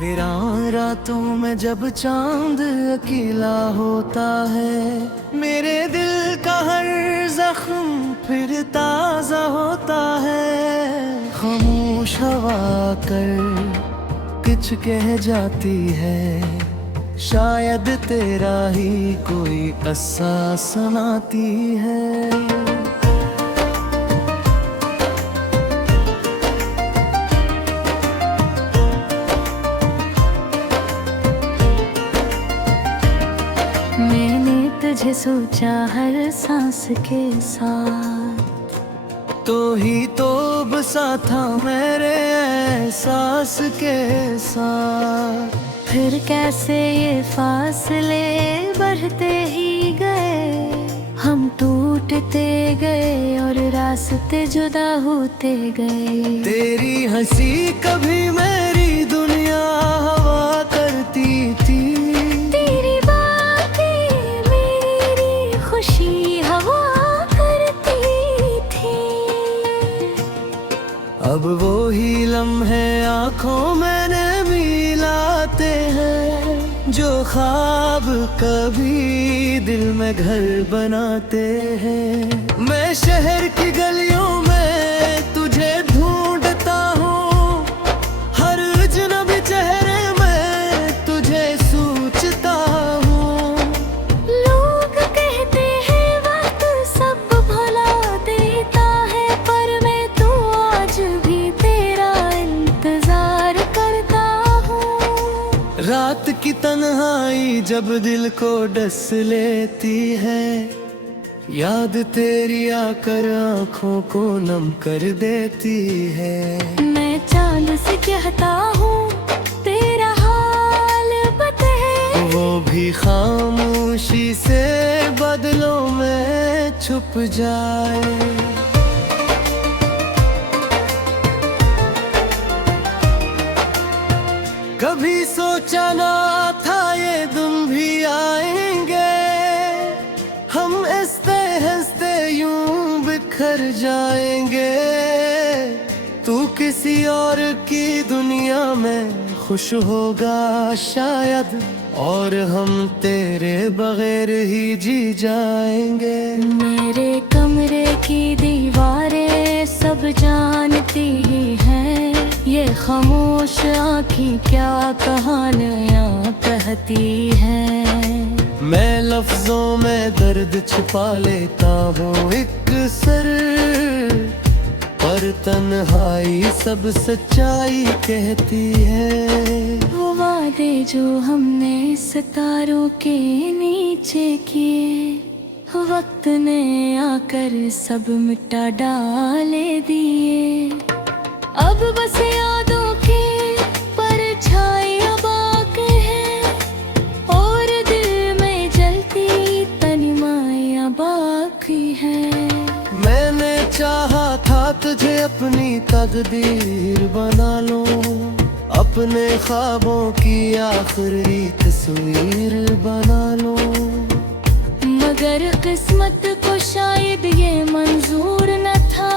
वीरान रातों में जब चांद अकेला होता है, मेरे दिल का हर जख्म फिर ताजा होता है। खामोश हवा कर कुछ कह जाती है, शायद तेरा ही कोई किस्सा सुनाती है। मैंने तुझे सोचा हर सांस के साथ, तो ही तो बसा था मेरे एहसास के साथ। फिर कैसे ये फासले बढ़ते ही गए, हम टूटते गए और रास्ते जुदा होते गए। तेरी हंसी कभी मेरी दुनिया हवा करती थी, तेरी बातें मेरी खुशी हवा करती थी। अब वो ही लम्हे आँखों मैंने मिलाते हैं, जो ख्वाब कभी दिल में घर बनाते हैं। मैं शहर की गलियों में तुझे ढूंढता हूँ, हर अजनबी चेहरे में तुझे सोचता हूँ। लोग कहते हैं वक्त सब भुला देता है, पर मैं तो आज भी तेरा इंतजार करता हूँ। रात की तन्हाई जब दिल को डस लेती है, याद तेरी आकर आँखों को नम कर देती है। मैं चांद से कहता हूँ तेरा हाल बता, वो भी खामोशी से बादलों में छुप जाए। कभी सोचा ना था ये दिन भी आएंगे, हम हंसते हंसते यूं बिखर जाएंगे। तू किसी और की दुनिया में खुश होगा शायद, और हम तेरे बगैर ही जी जाएंगे। मेरे कमरे की दीवारें सब जानती ही हैं, ये खामोश आँखें क्या कहानियाँ कहती हैं। मैं लफ्जों में दर्द छिपा लेता हूँ एक सर, पर तन्हाई सब सच्चाई कहती है। वो वादे जो हमने सितारों के नीचे किए, वक्त ने आकर सब मिटा डाले दिए। अब बस यादों के परछाइयां बाकी हैं, और दिल में जलती तन्हाइयां बाकी हैं। मैंने चाहा था तुझे अपनी तकदीर बना लूं, अपने ख्वाबों की आखिरी तस्वीर बना लूं। मगर किस्मत को शायद ये मंजूर न था,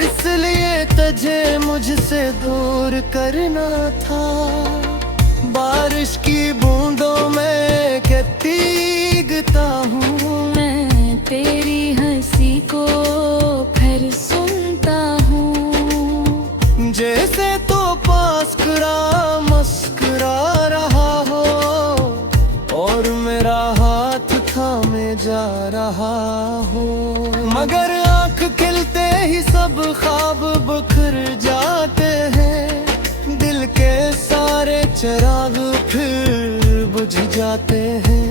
इसलिए तुझे मुझसे दूर करना था। बारिश की बूंदों में क्या भीगता हूँ, मैं तेरी हंसी को फिर सुनता हूँ। जैसे तो पास करा मुस्कुरा रहा हो, और मेरा हाथ थामे जा रहा हो। मगर आँख खिलते ही सब ख्वाब बिखर जाते हैं, दिल के सारे चिराग फिर बुझ जाते हैं।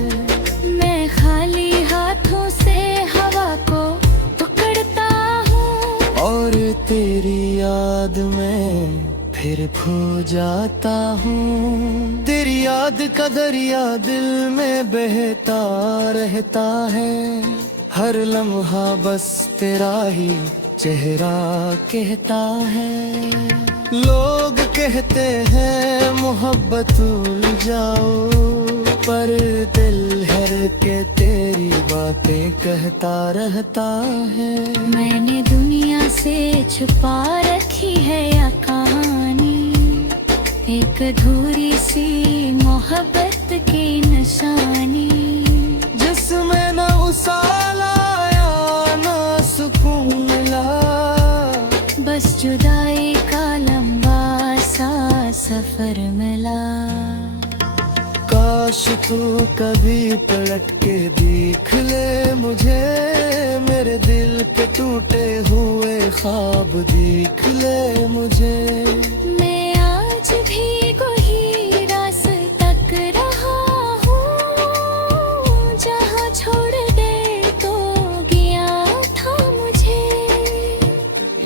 मैं खाली हाथों से हवा को पकड़ता हूँ, और तेरी याद में फिर खो जाता हूँ। तेरी याद का दरिया दिल में बहता रहता है, हर लम्हा बस तेरा ही चेहरा कहता है। लोग कहते हैं मोहब्बत भूल जाओ, पर दिल हर के तेरी बातें कहता रहता है। मैंने दुनिया से छुपा रखी है या कहानी, एक अधूरी सी मोहब्बत की निशानी, जिसमें न उसाल आया न सुकून मिला, बस जुदाई का लंबा सा सफर मिला। काश तू कभी पलट के देख ले मुझे, मेरे दिल के टूटे हुए ख्वाब देख ले मुझे। मैं आज भी वही रास्ता तक रहा हूँ, जहाँ छोड़ दे तो गया था मुझे।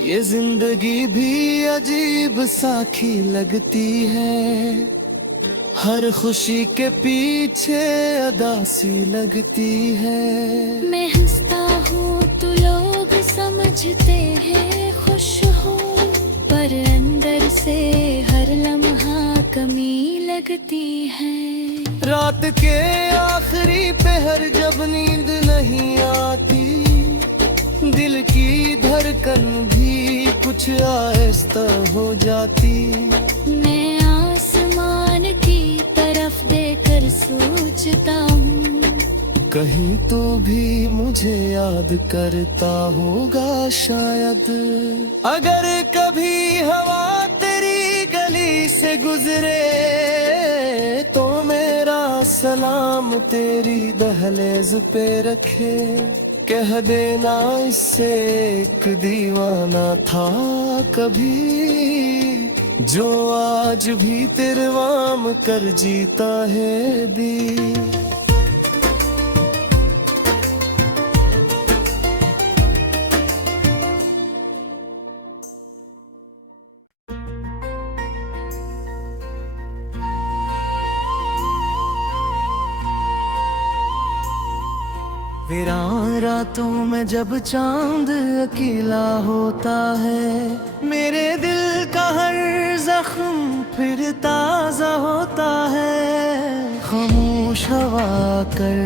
ये जिंदगी भी अजीब साखी लगती है, हर खुशी के पीछे अदासी लगती है। मैं हंसता हूँ तो लोग समझते हैं खुश हूँ, पर अंदर से हर लम्हा कमी लगती है। रात के आखिरी पहर जब नींद नहीं आती, दिल की धड़कन भी कुछ आहिस्ता हो जाती। मैं आसमान की तरफ देखकर सोचता हूँ, कहीं तो भी मुझे याद करता होगा शायद। अगर कभी हवा तेरी गली से गुजरे, तो मेरा सलाम तेरी दहलीज पे रखे। कह देना इससे एक दीवाना था कभी, जो आज भी तेरे वाम कर जीता है दी। वीरान रातों में जब चांद अकेला होता है, मेरे दिल का हर जख्म फिर ताजा होता है। खामोश हवा कर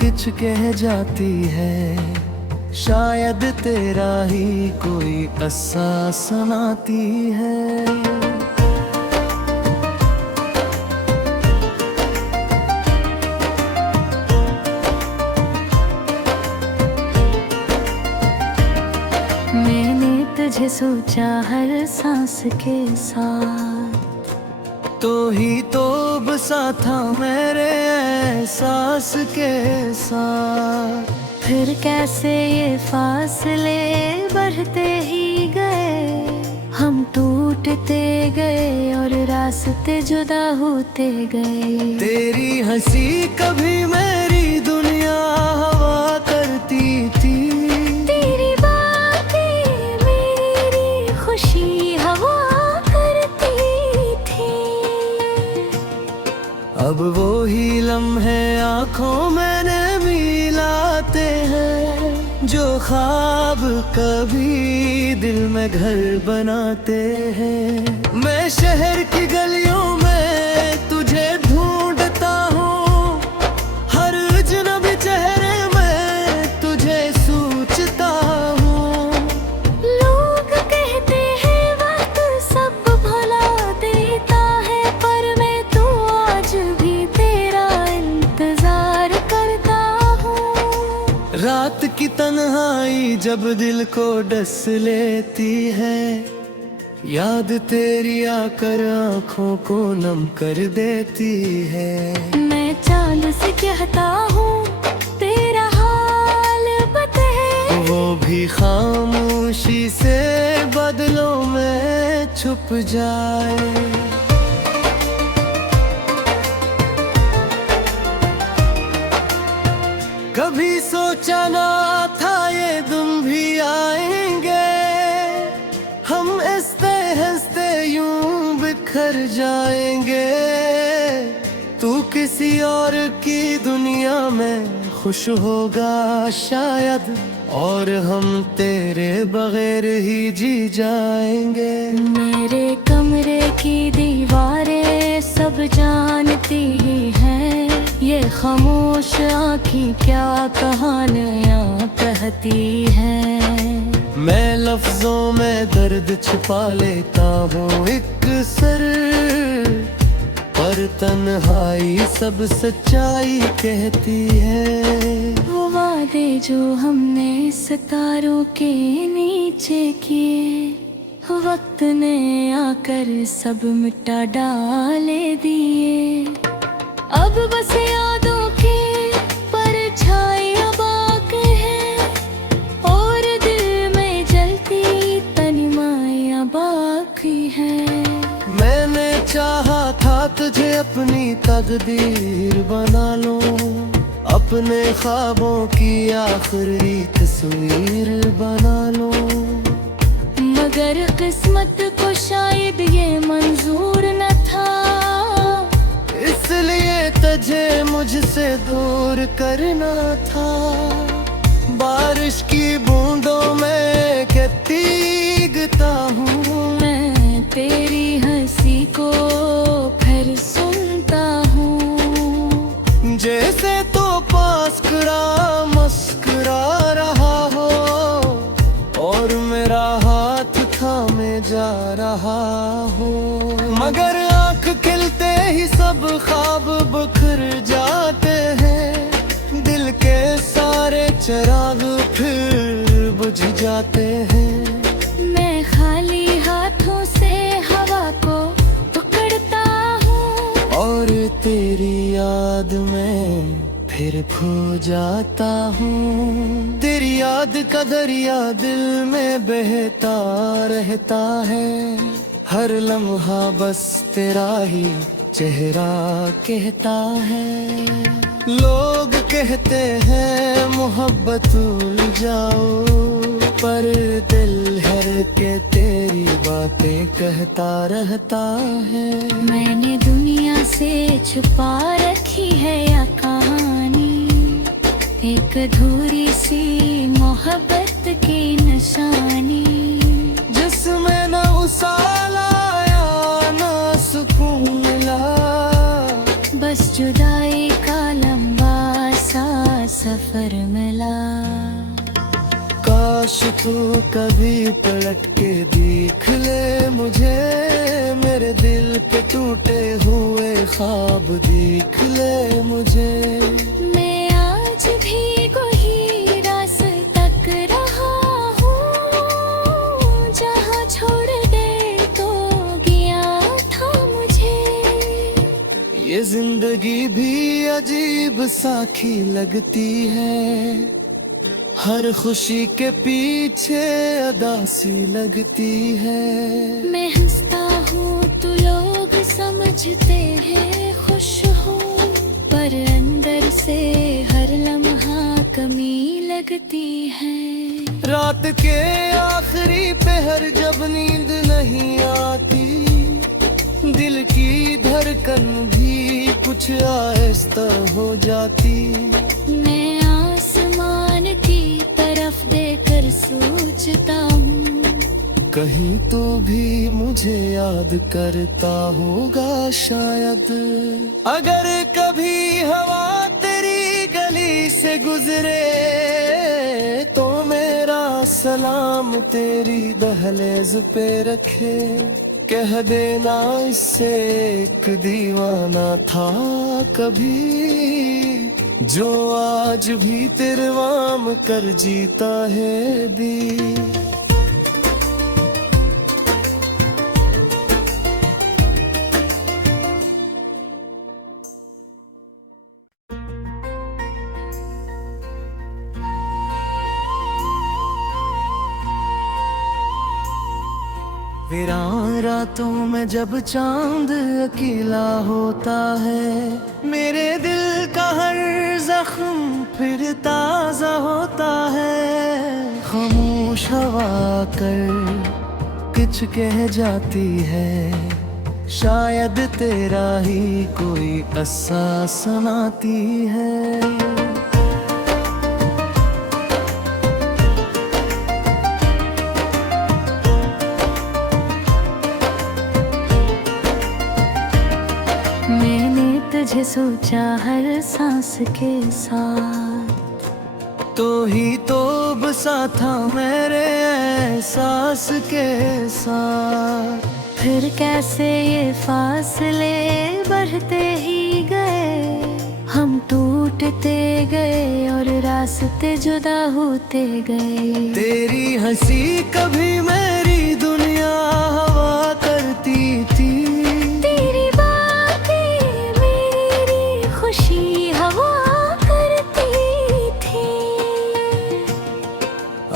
कुछ कह जाती है, शायद तेरा ही कोई किस्सा सुनाती है। तुझे सोचा हर सांस के साथ, तो ही तो बसा था मेरे एहसास के साथ। फिर कैसे ये फासले बढ़ते ही गए, हम टूटते गए और रास्ते जुदा होते गए। तेरी हंसी कभी मेरी दुनिया हवा करती थी, तेरी बातें मेरी खुशी हवा करती थी। अब वो ही लम्हे आँखों में मिलाते हैं, जो ख्वाब कभी दिल में घर बनाते हैं। मैं शहर की गलियों में तुझे ढूंढता हूँ, हर अजनबी चेहरे में तुझे सोचता हूँ। लोग कहते हैं वक्त सब भुला देता है, पर मैं तो आज भी तेरा इंतजार करता हूँ। रात की तन्हाई जब दिल को डस लेती है, याद तेरी आकर आँखों को नम कर देती है। मैं चांद से कहता हूँ तेरा हाल बता, वो भी खामोशी से बदलों में छुप जाए। कभी सोचा ना था ये दिन भी आएंगे, हम हंसते हंसते यूं बिखर जाएंगे। तू किसी और की दुनिया में खुश होगा शायद, और हम तेरे बगैर ही जी जाएंगे। मेरे कमरे की दीवारें सब जानती ही हैं, ये खामोश आँखें क्या कहानियाँ कहती हैं। मैं लफ्जों में दर्द छिपा लेता हूँ एक सर, पर तन्हाई सब सच्चाई कहती है। वो वादे जो हमने सितारों के नीचे किए, वक्त ने आकर सब मिटा डाले दिए। अब बस यादों के परछाइयां बाकी हैं, और दिल में जलती तन्हाइयां बाकी हैं। मैंने चाहा था तुझे अपनी तकदीर बना लूं, अपने ख्वाबों की आखिरी तस्वीर बना लूं, मगर किस्मत को शायद ये मंजूर न था, इसलिए तुझे मुझसे दूर करना था। बारिश की बूंदों में के भीगता हूँ, मैं तेरी हंसी को फिर सुनता हूँ। जैसे तो पास खड़ा मुस्कुरा रहा हो, और मेरा हाथ थामे जा रहा हो, मगर आँख खिलते ही सब ख्वाब बिखर जाते हैं। दिल के सारे चिराग फिर बुझ जाते हैं। मैं खाली हाथों से हवा को पकड़ता हूँ, और तेरी याद में फिर खो जाता हूँ। तेरी याद का दरिया दिल में बहता रहता है, हर लम्हा बस तेरा ही चेहरा कहता है। लोग कहते हैं मोहब्बत भूल जाओ, पर दिल हर के तेरी बातें कहता रहता है। मैंने दुनिया से छुपा रखी है या कहानी, एक अधूरी सी मोहब्बत की निशानी, जिसमें न उसाल आया न सुकून मिला, बस जुदाई का लंबा सा सफर मिला। काश तू कभी पलट के देख ले मुझे, मेरे दिल के टूटे हुए ख्वाब देख ले मुझे। मैं आज भी वही रास्ता तक रहा हूँ, जहाँ छोड़ दे तो गया था मुझे। ये जिंदगी भी अजीब साखी लगती है, हर खुशी के पीछे अदासी लगती है। मैं हंसता हूँ तो लोग समझते हैं खुश हूँ, पर अंदर से हर लम्हा कमी लगती है। रात के आखिरी पहर जब नींद नहीं आती, दिल की धड़कन भी कुछ आहिस्ता हो जाती। मैं आसमान की तरफ देखकर सोचता हूँ, कहीं तो भी मुझे याद करता होगा शायद। अगर कभी हवा तेरी गली से गुजरे, तो मेरा सलाम तेरी दहलीज पे रखे। कह देना इससे एक दीवाना था कभी, जो आज भी तेरे वाम कर जीता है दी। वीरान रातों में जब चांद अकेला होता है, मेरे दिल का हर जख्म फिर ताजा होता है। खामोश हवा कर कुछ कह जाती है, शायद तेरा ही कोई किस्सा सुनाती है। तुझे सोचा हर सांस के साथ, तो ही तो बसा था मेरे एहसास के साथ। फिर कैसे ये फासले बढ़ते ही गए, हम टूटते गए और रास्ते जुदा होते गए। तेरी हंसी कभी मेरी दुनिया हवा करती थी, तेरी बातें मेरी खुशी हवा करती थी।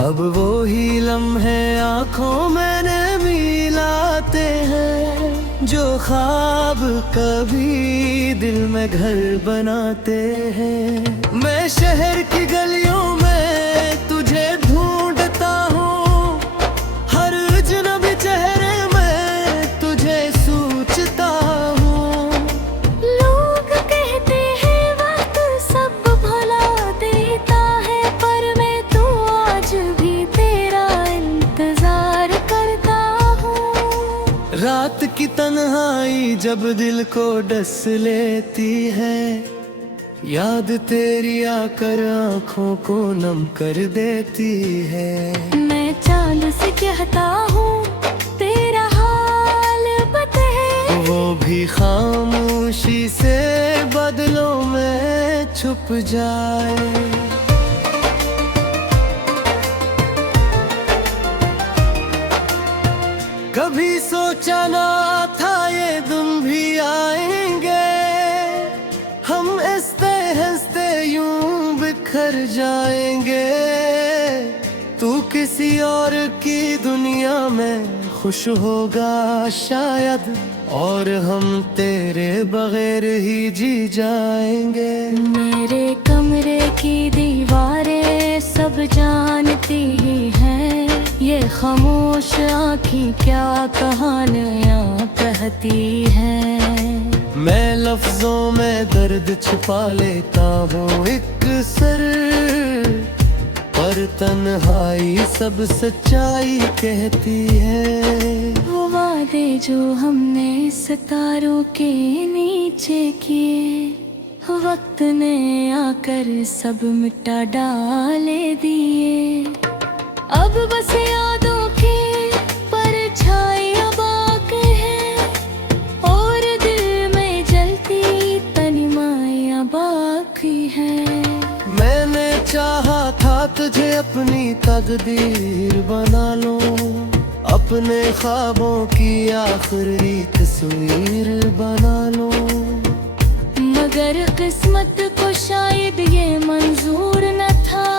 अब वो ही लम्हे आँखों मैंने मिलाते हैं, जो ख्वाब कभी दिल में घर बनाते हैं। मैं शहर की गलियों में तुझे ढूंढता हूँ, हर अजनबी चेहरे में तुझे सोचता हूँ। लोग कहते हैं वक्त सब भुला देता है, पर मैं तो आज भी तेरा इंतजार करता हूँ। रात की तन्हाई जब दिल को डस लेती है, याद तेरी आकर आँखों को नम कर देती है। मैं चांद से कहता हूँ तेरा हाल बता, वो भी खामोशी से बदलों में छुप जाए। कभी सोचा ना था ये दिन भी आएंगे, हम हंसते हंसते यूं बिखर जाएंगे। तू किसी और की दुनिया में खुश होगा शायद, और हम तेरे बगैर ही जी जाएंगे। मेरे कमरे की दीवारें सब जानती ही हैं, ये खामोश आँखें क्या कहानियाँ कहती हैं। मैं लफ्जों में दर्द छुपा लेता हूँ एक सर, पर तन्हाई सब सच्चाई कहती है। वो वादे जो हमने सितारों के नीचे किए, वक्त ने आकर सब मिटा डाले दिए। अब बस यादों के परछाइयां बाकी हैं, और दिल में जलती तन्हाइयां बाकी हैं। मैंने चाहा था तुझे अपनी तकदीर बना लो, अपने ख्वाबों की आखिरी तस्वीर बना लो। मगर किस्मत को शायद ये मंजूर न था,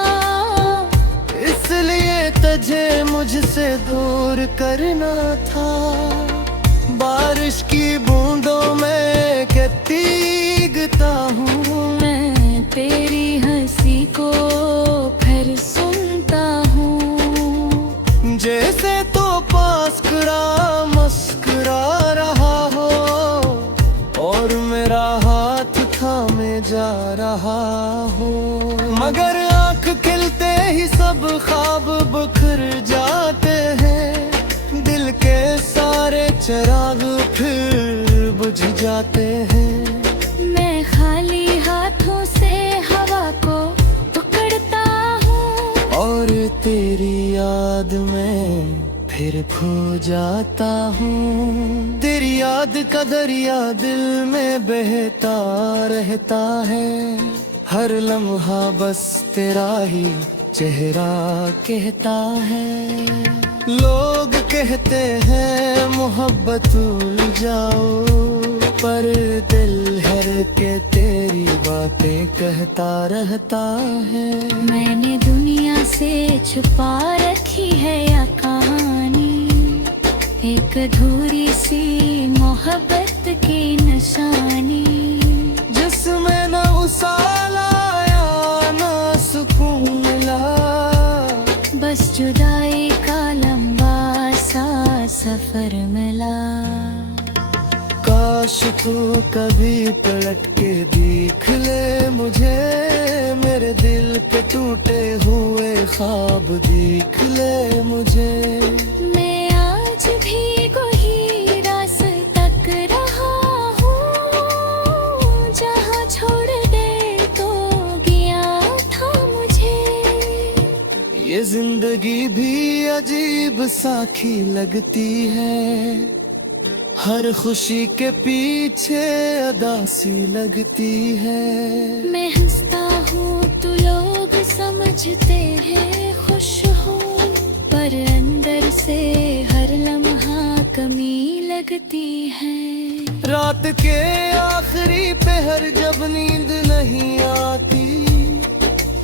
इसलिए तुझे मुझसे दूर करना था। बारिश की बूंदों में क्या भीगता हूँ, मैं तेरी हंसी को फिर सुनता हूँ। जैसे तो पास करा मुस्कुरा रहा हो, और मेरा हाथ थामे जा रहा हो। मगर आँख खिलते ही सब ख्वाब बिखर जाते हैं, दिल के सारे चिराग फिर बुझ जाते हैं। मैं खाली हाथों से हवा को पकड़ता हूँ, और तेरी याद में फिर खो जाता हूँ। तेरी याद का दरिया दिल में बहता रहता है, हर लम्हा बस तेरा ही चेहरा कहता है। लोग कहते हैं मोहब्बत भूल जाओ, पर दिल हर के तेरी बातें कहता रहता है। मैंने दुनिया से छुपा रखी है यह कहानी, एक अधूरी सी मोहब्बत की निशानी, जिसमें न उसाल आया न सुकून मिला, बस जुदाई का लंबा सा सफर मिला। काश तू कभी पलट के देख ले मुझे, मेरे दिल के टूटे हुए ख्वाब देख ले मुझे। मैं आज भी वही रास्ता तक रहा हूँ, जहाँ छोड़ दे तो गया था मुझे। ये जिंदगी भी अजीब साखी लगती है, हर खुशी के पीछे अदासी लगती है। मैं हंसता हूँ तो लोग समझते हैं खुश हूँ, पर अंदर से हर लम्हा कमी लगती है। रात के आखिरी पहर जब नींद नहीं आती,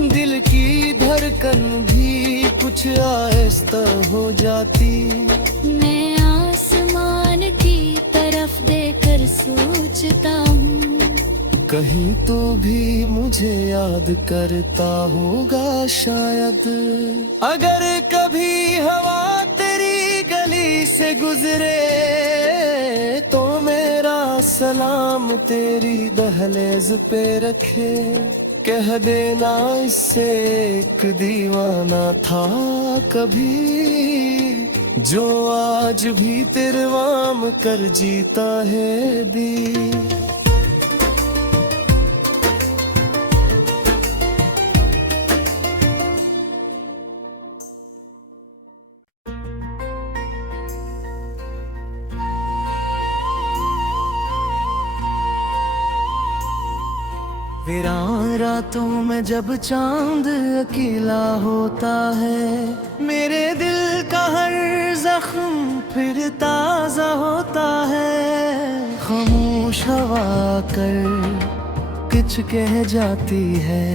दिल की धड़कन भी कुछ आहिस्ता हो जाती। मैं आसमान की तरफ देखकर सोचता हूँ, कहीं तो भी मुझे याद करता होगा शायद। अगर कभी हवा तेरी गली से गुजरे, तो मेरा सलाम तेरी दहलीज पे रखे। कह देना इससे एक दीवाना था कभी, जो आज भी तेरे वाम कर जीता है दी। वीरान रातों में जब चांद अकेला होता है, मेरे दिल का हर जख्म फिर ताजा होता है। खामोश हवा कर कुछ कह जाती है,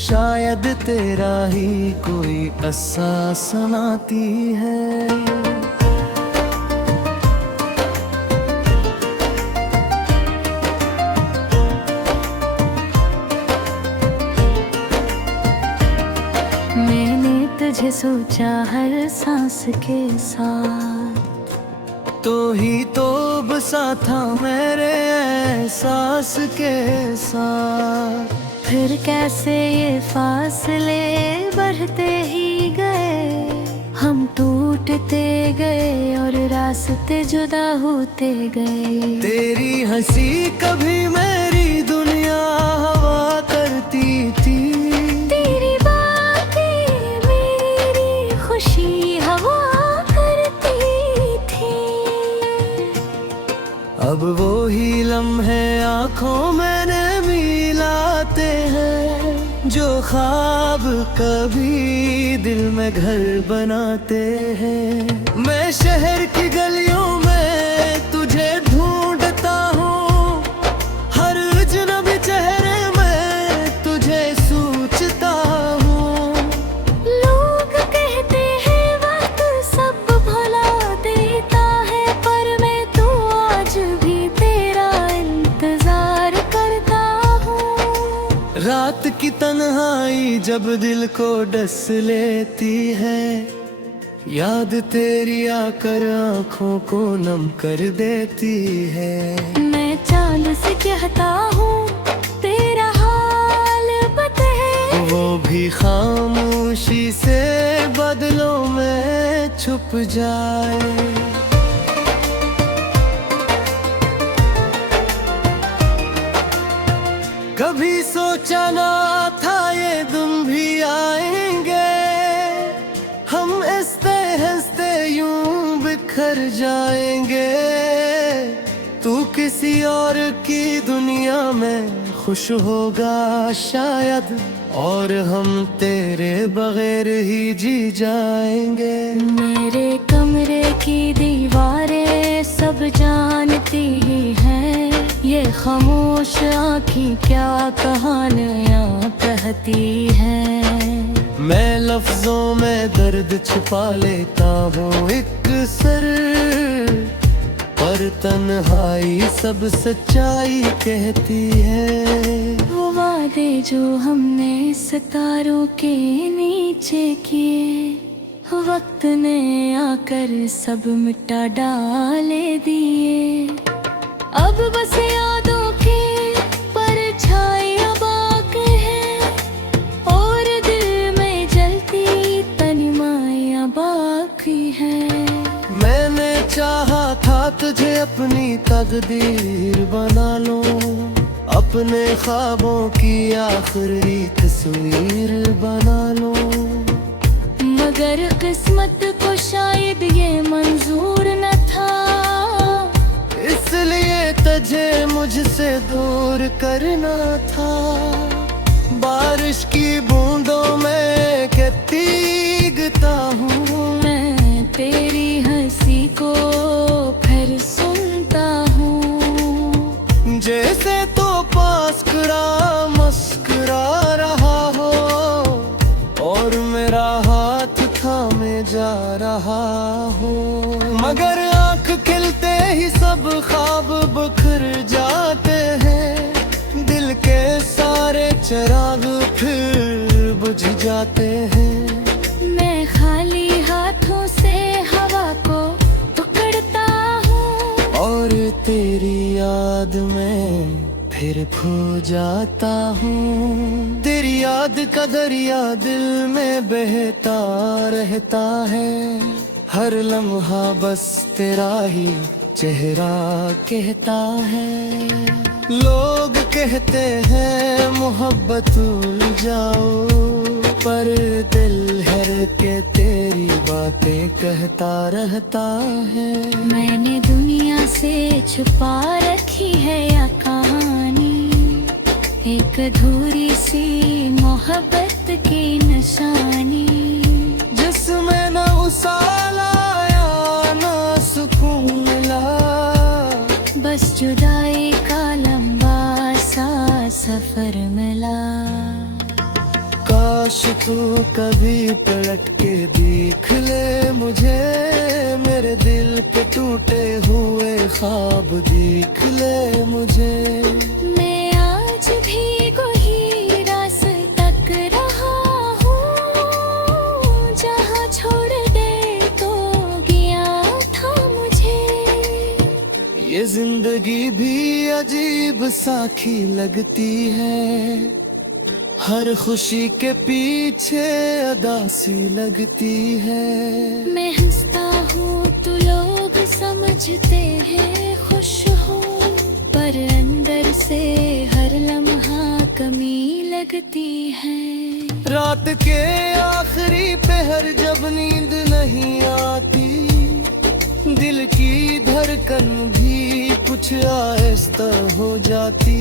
शायद तेरा ही कोई अस्सा सुनाती है। तुझे सोचा हर सांस के साथ, तो ही तो बसा था मेरे एहसास के साथ। फिर कैसे ये फासले बढ़ते ही गए, हम टूटते गए और रास्ते जुदा होते गए। तेरी हंसी कभी मेरी दुनिया हवा करती थी, तेरी बातें मेरी खुशी हवा करती थी। अब वो ही लम्हे आँखों में मिलाते हैं, जो ख्वाब कभी दिल में घर बनाते हैं। मैं शहर की गलियों में तुझे ढूंढता हूँ, हर अजनबी चेहरे में तुझे सोचता हूँ। लोग कहते हैं वक्त सब भुला देता है, पर मैं तो आज भी तेरा इंतजार करता हूँ। रात की तन्हाई जब दिल को डस लेती है, याद तेरी आकर आँखों को नम कर देती है। मैं चांद से कहता हूँ तेरा हाल बता, वो भी खामोशी से बदलों में छुप जाए। कभी सोचा ना था ये दिन भी आएंगे, हम हंसते हंसते यूं बिखर जाएंगे। तू किसी और की दुनिया में खुश होगा शायद, और हम तेरे बगैर ही जी जाएंगे। मेरे कमरे की दीवारें सब जानती ही हैं, ये खामोश आँखें क्या कहानियाँ कहती हैं। मैं लफ्जों में दर्द छुपा लेता हूँ एक सर, पर तन्हाई सब सच्चाई कहती है। वो वादे जो हमने सितारों के नीचे किए, वक्त ने आकर सब मिटा डाले दिए। अब बस यादों के परछाइयां बाकी हैं, और दिल में जलती तन्हाइयां बाकी हैं। मैंने चाहा था तुझे अपनी तकदीर बना लूं, अपने ख्वाबों की आखिरी तस्वीर बना लूं। किस्मत को शायद ये मंजूर न था, इसलिए तुझे मुझसे दूर करना था। बारिश की बूंदों में के भीगता हूँ, मैं तेरी हंसी को फिर सुनता हूँ। जैसे तो पास खड़ा मुस्कुरा रहा हो और मेरा हाथ थामे जा रहा हो, मगर आँख खिलते ही सब ख्वाब बिखर जाते हैं। दिल के सारे चिराग फिर बुझ जाते हैं। मैं खाली हाथों से हवा को पकड़ता हूँ और तेरी याद में फिर खो जाता हूँ। तेरी याद का दरिया दिल में बहता रहता है। हर लम्हा बस तेरा ही चेहरा कहता है। लोग कहते हैं मोहब्बत भूल जाओ, पर दिल हर के तेरी बातें कहता रहता है। मैंने दुनिया से छुपा रखी है या कहानी, एक अधूरी सी मोहब्बत की निशानी, जिसमें न उसाल आया न सुकून मिला, बस जुदाई का लंबा सा सफर मिला। काश तू कभी पलट के देख ले मुझे, मेरे दिल के टूटे हुए ख्वाब देख ले मुझे। मैं आज भी वही रास्ता तक रहा हूँ, जहाँ छोड़ दे तो गया था मुझे। ये जिंदगी भी अजीब साखी लगती है, हर खुशी के पीछे अदासी लगती है। मैं हंसता हूँ तो लोग समझते हैं खुश हूँ, पर अंदर से हर लम्हा कमी लगती है। रात के आखिरी पहर जब नींद नहीं आती, दिल की धड़कन भी कुछ आहिस्ता हो जाती।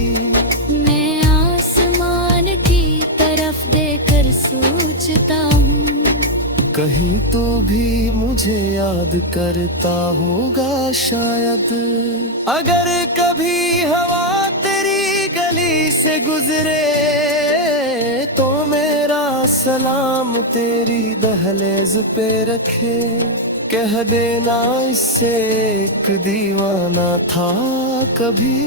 मैं आसमान की तरफ देखकर सोचता हूँ, कहीं तो भी मुझे याद करता होगा शायद। अगर कभी हवा तेरी गली से गुजरे, तो मेरा सलाम तेरी दहलीज पे रखे। कह देना इससे एक दीवाना था कभी,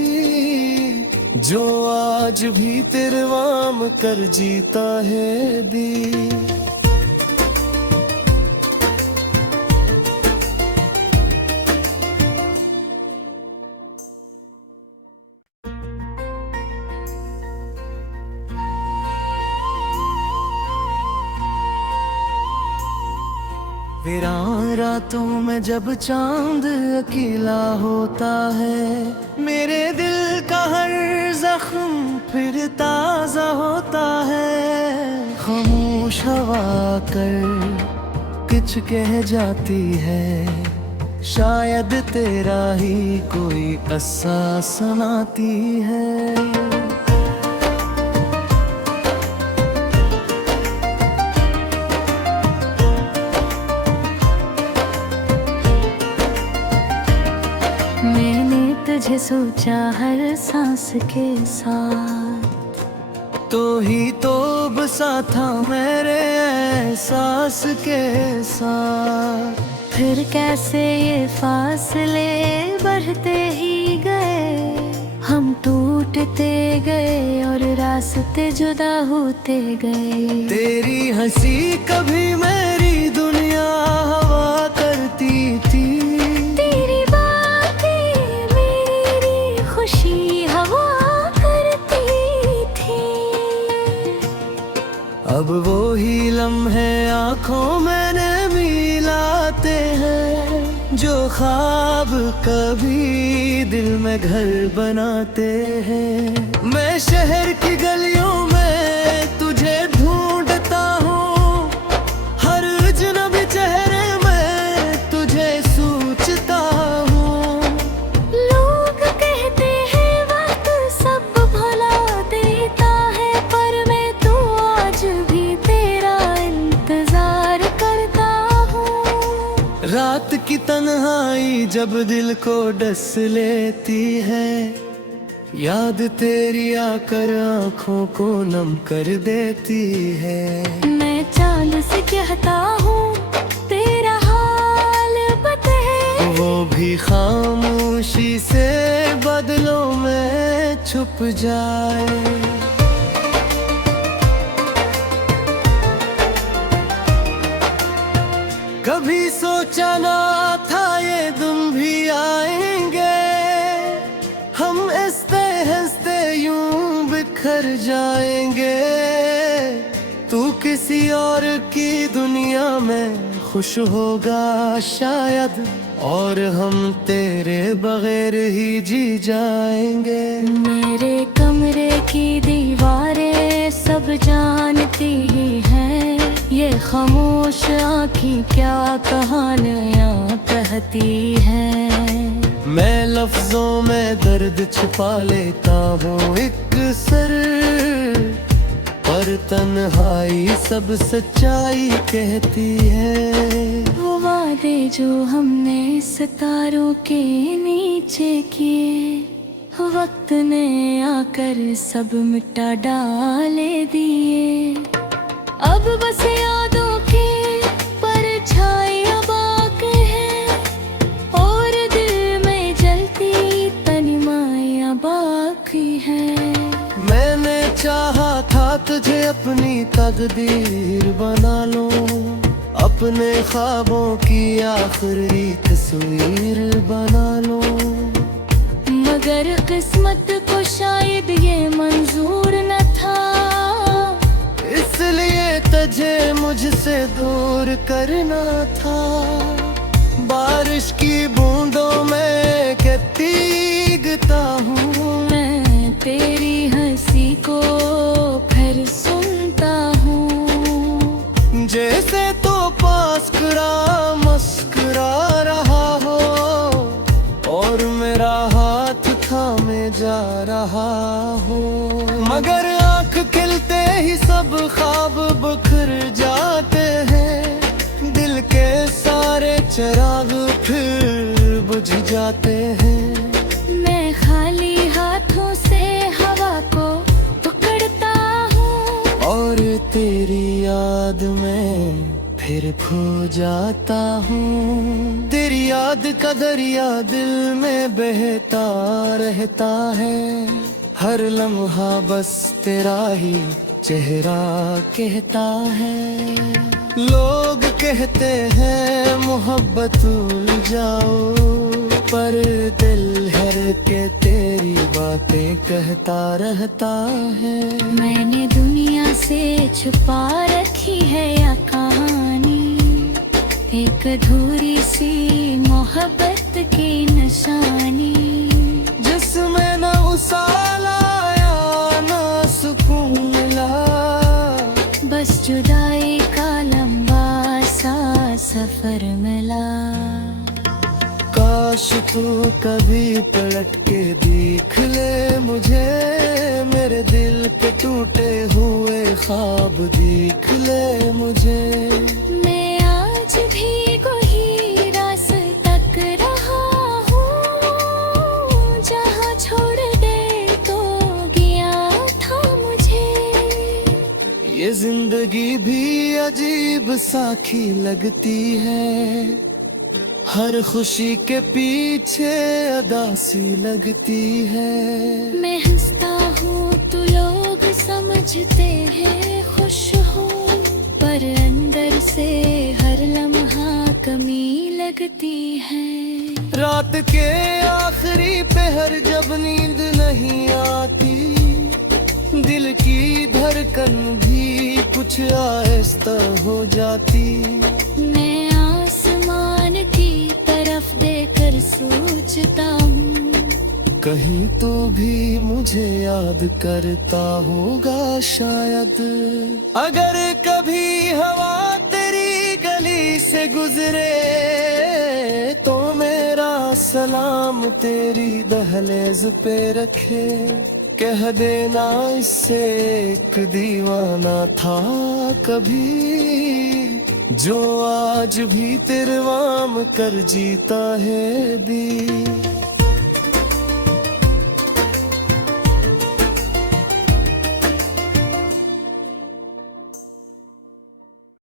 जो आज भी तेरे वाम कर जीता है दी। वीरान रातों में जब चांद अकेला होता है, मेरे दिल का हर जख्म फिर ताजा होता है। खामोश हवा कर कुछ कह जाती है, शायद तेरा ही कोई किस्सा सुनाती है। तुझे सोचा हर सांस के साथ, तो ही तो बसा था मेरे एहसास के साथ। फिर कैसे ये फासले बढ़ते ही गए, हम टूटते गए और रास्ते जुदा होते गए। तेरी हंसी कभी मेरी दुनिया हवा करती थी, खुशी हवा करती थी। अब वो ही लम्हे आँखों में मिलाते हैं, जो ख्वाब कभी दिल में घर बनाते हैं। मैं शहर की गलियों में तुझे ढूंढता हूँ, हर अजनबी चेहरा रात की तन्हाई जब दिल को डस लेती है, याद तेरी आकर आँखों को नम कर देती है। मैं चाल से कहता हूँ तेरा हाल बता, वो भी खामोशी से बदलों में छुप जाए। कभी सोचा ना था ये दिन भी आएंगे, हम हंसते हंसते यूं बिखर जाएंगे। तू किसी और की दुनिया में खुश होगा शायद, और हम तेरे बगैर ही जी जाएंगे। मेरे कमरे की दीवारें सब जानती ही हैं, ये खामोश आँखें क्या कहानियाँ कहती हैं। मैं लफ्जों में दर्द छिपा लेता हूँ एक सर, पर तन्हाई सब सच्चाई कहती है। वो वादे जो हमने सितारों के नीचे किए, वक्त ने आकर सब मिटा डाले दिए। अब बस यादों के परछाइयां बाकी हैं, और दिल में जलती तन्हाइयां बाकी हैं। मैंने चाहा था तुझे अपनी तकदीर बना लो, अपने ख्वाबों की आखिरी तस्वीर बना लो। मगर किस्मत को शायद ये मंजूर न था, इसलिए तुझे मुझसे दूर करना था। बारिश की बूंदों में के भीगता हूँ, मैं तेरी हंसी को फिर सुनता हूँ। जैसे तो पास करा मुस्कुरा रहा हो, और मेरा हाथ थामे जा रहा हो। मगर आँख खिलते ही सब ख्वाब बिखर जाते हैं, दिल के सारे चिराग फिर बुझ जाते हैं। मैं खाली हाथों से हवा को पकड़ता हूँ, और तेरी याद में फिर खो जाता हूँ। तेरी याद का दरिया दिल में बहता रहता है, हर लम्हा बस तेरा ही चेहरा कहता है। लोग कहते हैं मोहब्बत भूल जाओ, पर दिल हर के तेरी बातें कहता रहता है। मैंने दुनिया से छुपा रखी है या कहानी, एक अधूरी सी मोहब्बत की निशानी, जिसमें न उसाल आया न सुकून मिला, बस जुदाई का लंबा सा सफर मिला। काश तू कभी पलट के देख ले मुझे, मेरे दिल के टूटे हुए ख्वाब देख ले मुझे। मैं आज भी वही रास्ता तक रहा हूँ, जहाँ छोड़ दे तो गया था मुझे। ये जिंदगी भी अजीब साखी लगती है, हर खुशी के पीछे अदासी लगती है। मैं हंसता हूँ तो लोग समझते हैं खुश हूँ, पर अंदर से हर लम्हा कमी लगती है। रात के आखिरी पहर जब नींद नहीं आती, दिल की धड़कन भी कुछ आहिस्ता हो जाती। मैं आसमान की तरफ देखकर सोचता हूँ, कहीं तो भी मुझे याद करता होगा शायद। अगर कभी हवा तेरी गली से गुजरे, तो मेरा सलाम तेरी दहलीज पे रखे। कह देना इससे एक दीवाना था कभी, जो आज भी तेरे वाम कर जीता है दिल।